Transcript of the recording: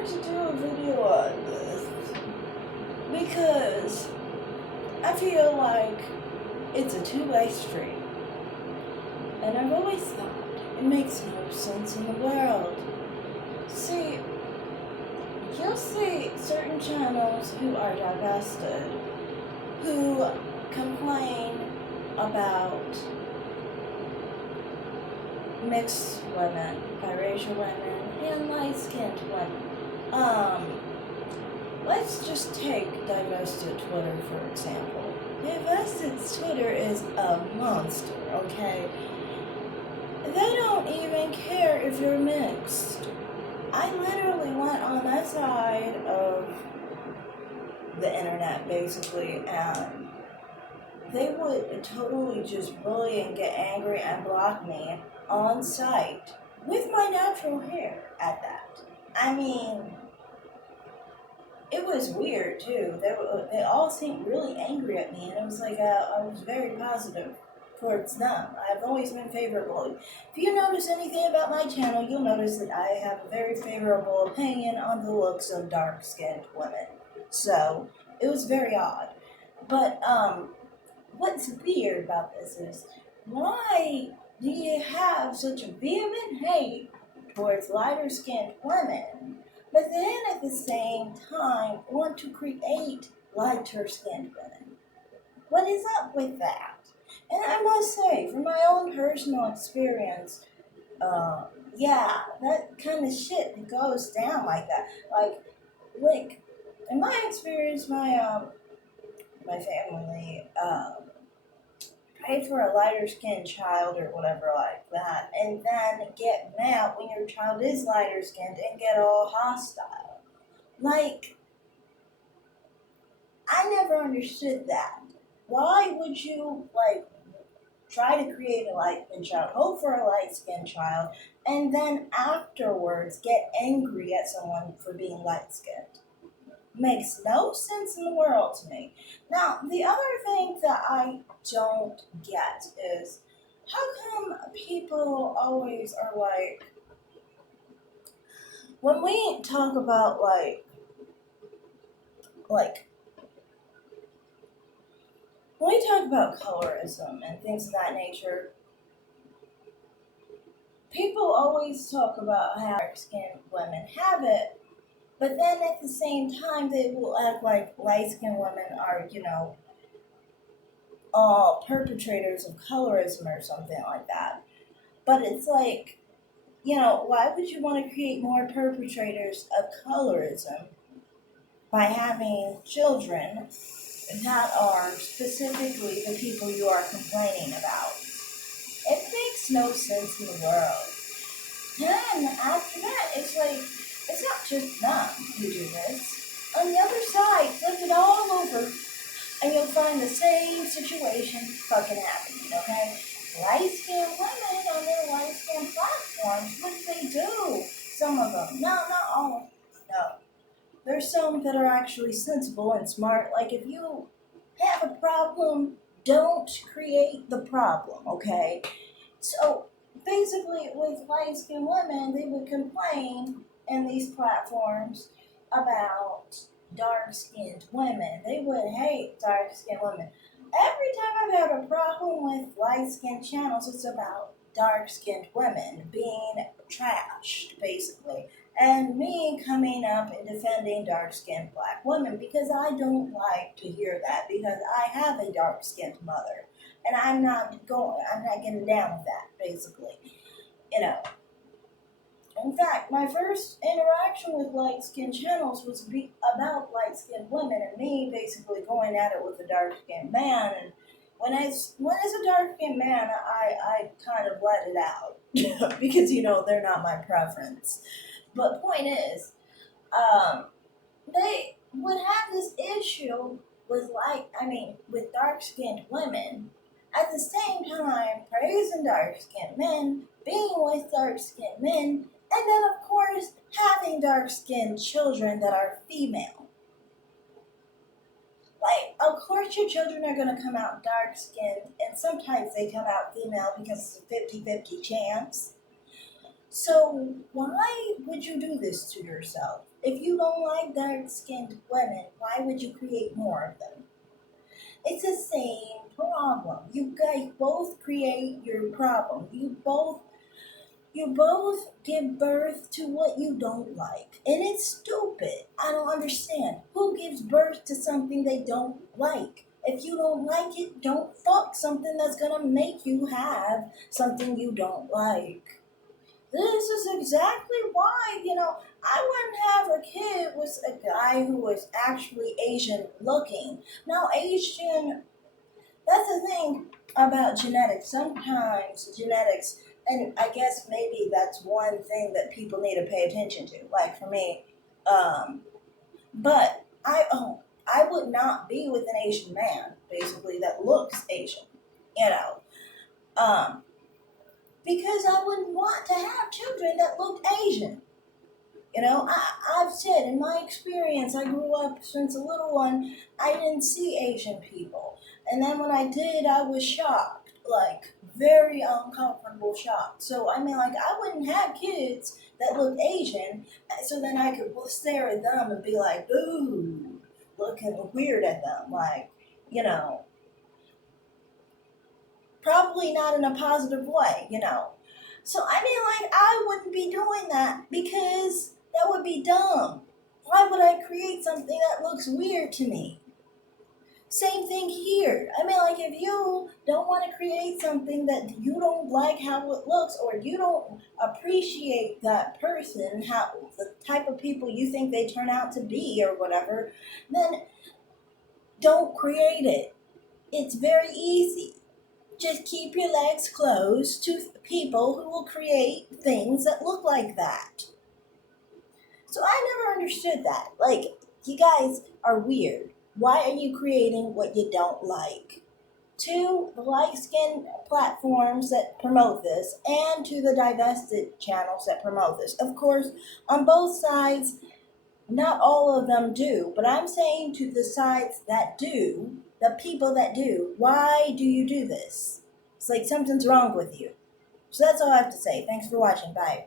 wanted to do a video on this because I feel like it's a two-way street. And I've always thought it makes no sense in the world. See, you'll see certain channels who are divested who complain about mixed women, biracial women, and light-skinned women. Let's just take divested Twitter for example. Divested's Twitter is a monster, okay? They don't even care if you're mixed. I literally went on that side of the internet, basically, and they would totally just bully and get angry and block me on sight with my natural hair at that. I mean, it was weird too. They all seemed really angry at me, and it was like I was very positive towards them. I've always been favorable. If you notice anything about my channel, you'll notice that I have a very favorable opinion on the looks of dark-skinned women. So it was very odd. But what's weird about this is, why do you have such a vehement hate towards lighter-skinned women, but then at the same time want to create lighter-skinned women? What is up with that? And I must say, from my own personal experience, yeah, that kind of shit goes down like that. Like in my experience, my family, pray for a lighter skinned child or whatever like that, and then get mad when your child is lighter skinned and get all hostile. Like, I never understood that. Why would you, try to create a light skinned child, hope for a light skinned child, and then afterwards get angry at someone for being light skinned? Makes no sense in the world to me. Now, the other thing that I don't get is, how come people always are like, when we talk about when we talk about colorism and things of that nature, people always talk about how dark-skinned women have it, but then at the same time they will act like light-skinned women are, all perpetrators of colorism or something like that. But it's like, why would you want to create more perpetrators of colorism by having children that are specifically the people you are complaining about? It makes no sense in the world. Then after that, it's like, it's not just them who do this. On the other side, flip it all over, and you'll find the same situation fucking happening, okay? Light-skinned women on their light-skinned platforms, what do they do? Some of them. No, not all of them. No. There's some that are actually sensible and smart. Like, if you have a problem, don't create the problem, okay? So, basically, with light-skinned women, they would complain in these platforms about dark-skinned women. They would hate dark-skinned women. Every time I've had a problem with light-skinned channels, it's about dark-skinned women being trashed, basically. And me coming up and defending dark-skinned black women, because I don't like to hear that, because I have a dark-skinned mother. And I'm not getting down with that, basically. In fact, my first interaction with light-skinned channels was about light-skinned women and me basically going at it with a dark-skinned man. And when it's a dark-skinned man, I kind of let it out because, they're not my preference. But point is, they would have this issue with with dark-skinned women, at the same time praising dark-skinned men, being with dark-skinned men, and then, of course, having dark-skinned children that are female. Of course your children are going to come out dark-skinned, and sometimes they come out female because it's a 50-50 chance. So why would would you do this to yourself? If you don't like dark-skinned women, why would you create more of them? It's the same problem. You guys both create your problem. You both give birth to what you don't like. And it's stupid. I don't understand. Who gives birth to something they don't like? If you don't like it, don't fuck something that's gonna make you have something you don't like. This is exactly why, I wouldn't have a kid with a guy who was actually Asian looking. Now, that's the thing about genetics. Sometimes genetics, and I guess maybe that's one thing that people need to pay attention to. Like for me, um, but I would not be with an Asian man, basically that looks Asian, you know, um, because I wouldn't want to have children that look Asian. I've said in my experience, I grew up since a little one, I didn't see Asian people. And then when I did, I was shocked, like very uncomfortable shocked. So, I mean, like, I wouldn't have kids that looked Asian, so then I could stare at them and be like, ooh, looking weird at them. Like, you know, probably not in a positive way. So I mean, like, I wouldn't be doing that because that would be dumb. Why would I create something that looks weird to me? Same thing here. I mean, like, if you don't want to create something that you don't like how it looks, or you don't appreciate that person, how the type of people you think they turn out to be, or whatever, then don't create it. It's very easy. Just keep your legs closed to people who will create things that look like that. So I never understood that. Like, you guys are weird. Why are you creating what you don't like? To the light skin platforms that promote this, and to the divested channels that promote this. Of course, on both sides, not all of them do, but I'm saying to the sides that do, the people that do, why do you do this? It's like something's wrong with you. So that's all I have to say. Thanks for watching. Bye.